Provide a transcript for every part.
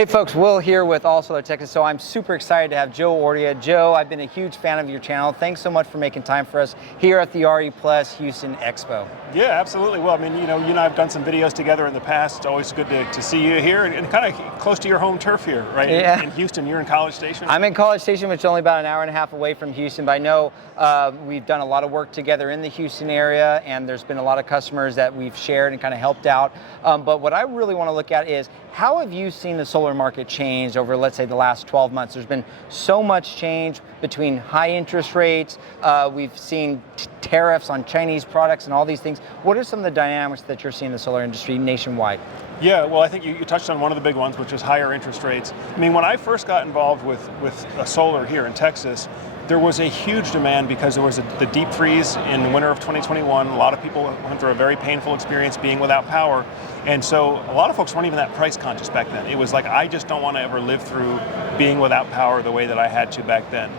Hey folks, Will here with All Solar Texas. So I'm super excited to have Joe Ordia. Joe, I've been a huge fan of your channel. Thanks so much for making time for us here at the RE Houston Expo. Yeah, absolutely. Well, I mean, you and I have done some videos together in the past. It's always good to see you here and kind of close to your home turf here, right? Yeah. In Houston, you're in College Station? I'm in College Station, which is only about an hour and a half away from Houston, but I know we've done a lot of work together in the Houston area, and there's been a lot of customers that we've shared and kind of helped out. But what I really want to look at is, how have you seen the solar market change over, let's say, the last 12 months? There's been so much change between high interest rates. We've seen tariffs on Chinese products and all these things. What are some of the dynamics that you're seeing in the solar industry nationwide? Yeah, well, I think you touched on one of the big ones, which is higher interest rates. I mean, when I first got involved with solar here in Texas, there was a huge demand because there was the deep freeze in the winter of 2021. A lot of people went through a very painful experience being without power. And so a lot of folks weren't even that price conscious back then. It was like, I just don't want to ever live through being without power the way that I had to back then.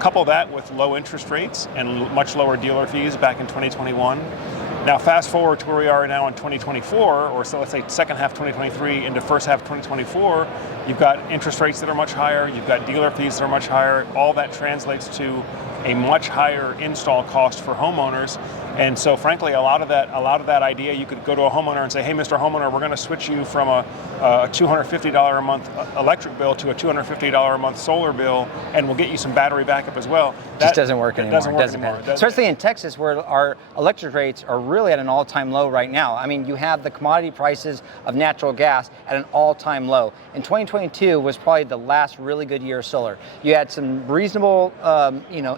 Couple that with low interest rates and much lower dealer fees back in 2021. Now, fast forward to where we are now in 2024, or so let's say second half 2023 into first half 2024, you've got interest rates that are much higher, you've got dealer fees that are much higher. All that translates to a much higher install cost for homeowners. And so frankly, a lot of that idea, you could go to a homeowner and say, hey, Mr. Homeowner, we're going to switch you from a $250 a month electric bill to a $250 a month solar bill, and we'll get you some battery backup as well. That just doesn't work anymore. Doesn't work anymore. Especially in Texas, where our electric rates are really at an all-time low right now. I mean, you have the commodity prices of natural gas at an all-time low. And 2022 was probably the last really good year of solar. You had some reasonable,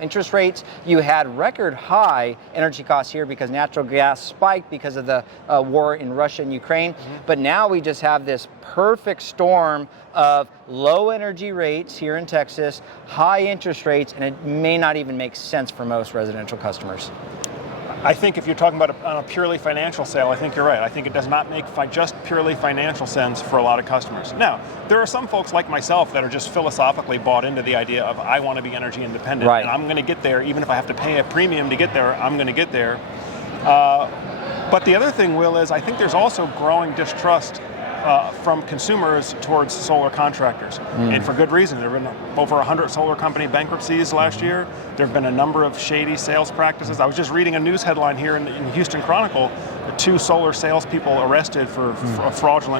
interest rates. You had record high energy costs here because natural gas spiked because of the war in Russia and Ukraine. Mm-hmm. But now we just have this perfect storm of low energy rates here in Texas, high interest rates, and it may not even make sense for most residential customers. I think if you're talking about on a purely financial sale, I think you're right. I think it does not make just purely financial sense for a lot of customers. Now, there are some folks like myself that are just philosophically bought into the idea of, I want to be energy independent, right, and I'm going to get there. Even if I have to pay a premium to get there, I'm going to get there. But the other thing, Will, is I think there's also growing distrust from consumers towards solar contractors, and for good reason. There have been over 100 solar company bankruptcies last year. There have been a number of shady sales practices. I was just reading a news headline here in Houston Chronicle, 2 solar salespeople arrested for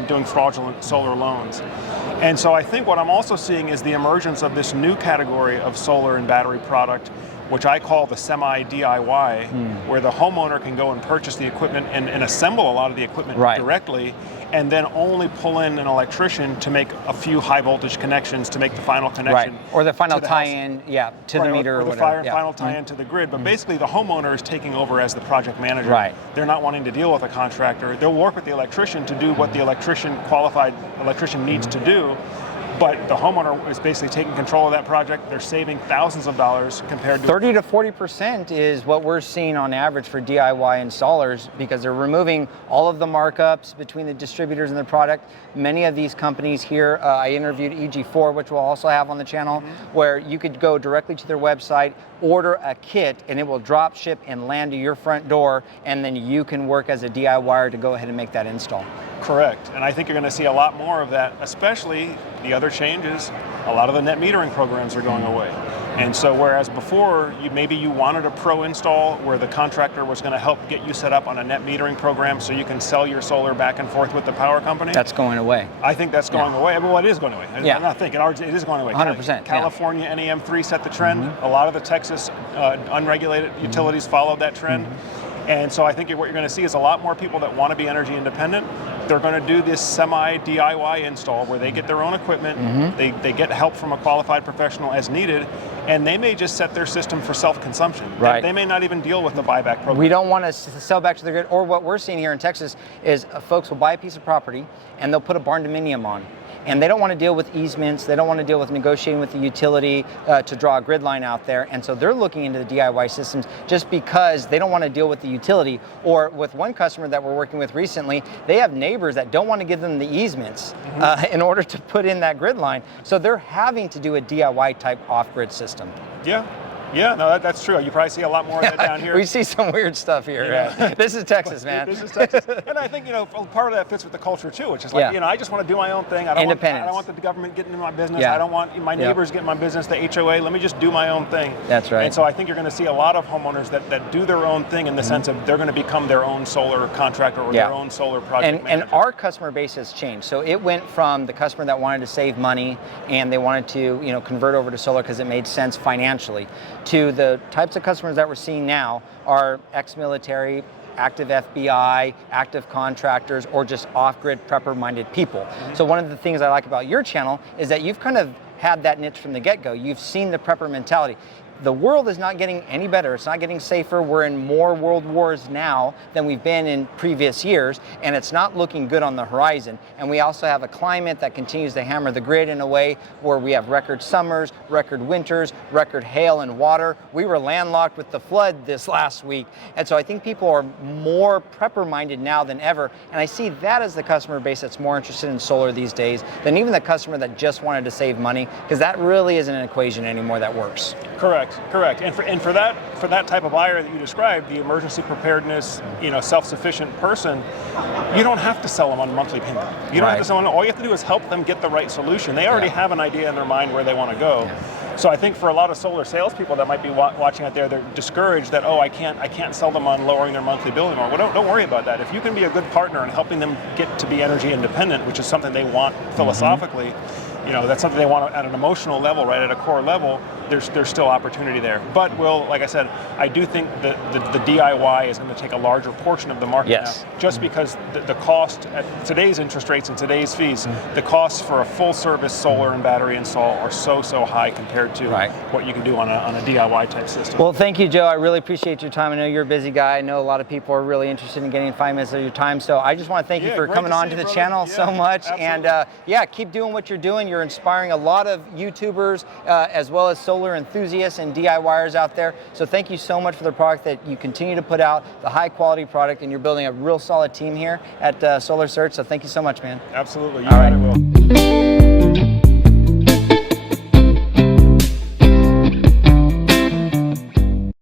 doing fraudulent solar loans. And so I think what I'm also seeing is the emergence of this new category of solar and battery product, which I call the semi-DIY, where the homeowner can go and purchase the equipment and assemble a lot of the equipment directly, and then only pull in an electrician to make a few high voltage connections to make the final connection. Right. Or the final tie-in, to the meter or or whatever. The final tie-in to the grid. But basically the homeowner is taking over as the project manager. Right. They're not wanting to deal with a contractor. They'll work with the electrician to do what the qualified electrician needs to do. But the homeowner is basically taking control of that project. They're saving thousands of dollars compared to 30 to 40% is what we're seeing on average for DIY installers, because they're removing all of the markups between the distributors and the product. Many of these companies here, I interviewed EG4, which we'll also have on the channel, where you could go directly to their website, order a kit, and it will drop ship and land to your front door, and then you can work as a DIYer to go ahead and make that install. Correct, and I think you're going to see a lot more of that, especially the other changes. A lot of the net metering programs are going away. And so whereas before, maybe you wanted a pro install where the contractor was going to help get you set up on a net metering program so you can sell your solar back and forth with the power company. That's going away. I think that's going away. Well, it is going away. I'm not thinking, it is going away. 100%. California NEM3 set the trend. A lot of the Texas unregulated utilities followed that trend. And so I think what you're going to see is a lot more people that want to be energy independent. They're going to do this semi-DIY install where they get their own equipment, they get help from a qualified professional as needed, and they may just set their system for self-consumption. Right. They may not even deal with the buyback program. We don't want to sell back to the grid, or what we're seeing here in Texas is folks will buy a piece of property and they'll put a barn dominium on. And they don't want to deal with easements. They don't want to deal with negotiating with the utility to draw a grid line out there. And so they're looking into the DIY systems just because they don't want to deal with the utility. Or with one customer that we're working with recently, they have neighbors that don't want to give them the easements in order to put in that grid line. So they're having to do a DIY type off-grid system. Yeah. Yeah, no, that's true. You probably see a lot more of that down here. We see some weird stuff here. Yeah. This is Texas, man. This is Texas. And I think, part of that fits with the culture too. It's just like, I just want to do my own thing. I don't want the government getting into my business. I don't want my neighbors getting my business, the HOA. Let me just do my own thing. That's right. And so I think you're going to see a lot of homeowners that do their own thing in the sense of they're going to become their own solar contractor or their own solar project manager. And our customer base has changed. So it went from the customer that wanted to save money and they wanted to, convert over to solar because it made sense financially, to the types of customers that we're seeing now are ex-military, active FBI, active contractors, or just off-grid prepper-minded people. So one of the things I like about your channel is that you've kind of had that niche from the get-go. You've seen the prepper mentality. The world is not getting any better. It's not getting safer. We're in more world wars now than we've been in previous years, and it's not looking good on the horizon. And we also have a climate that continues to hammer the grid in a way where we have record summers, record winters, record hail and water. We were landlocked with the flood this last week. And so I think people are more prepper-minded now than ever. And I see that as the customer base that's more interested in solar these days than even the customer that just wanted to save money, because that really isn't an equation anymore that works. Correct. And for that type of buyer that you described, the emergency preparedness, self-sufficient person, you don't have to sell them on a monthly payment. You don't have to sell them. All you have to do is help them get the right solution. They already have an idea in their mind where they want to go. Yeah. So I think for a lot of solar salespeople that might be watching out there, they're discouraged that I can't sell them on lowering their monthly bill anymore. Well, don't worry about that. If you can be a good partner in helping them get to be energy independent, which is something they want philosophically. That's something they want at an emotional level, right, at a core level, there's still opportunity there. But, like I said, I do think that the DIY is going to take a larger portion of the market now, just because the cost at today's interest rates and today's fees, the costs for a full-service solar and battery install are so high compared to what you can do on a DIY type system. Well, thank you, Joe. I really appreciate your time. I know you're a busy guy. I know a lot of people are really interested in getting 5 minutes of your time. So I just want to thank you for coming on to the channel so much. Absolutely. And keep doing what you're doing. You're inspiring a lot of YouTubers as well as solar enthusiasts and DIYers out there. So thank you so much for the product that you continue to put out, the high quality product, and you're building a real solid team here at Solar Search. So thank you so much, man. Absolutely. You got it, Will.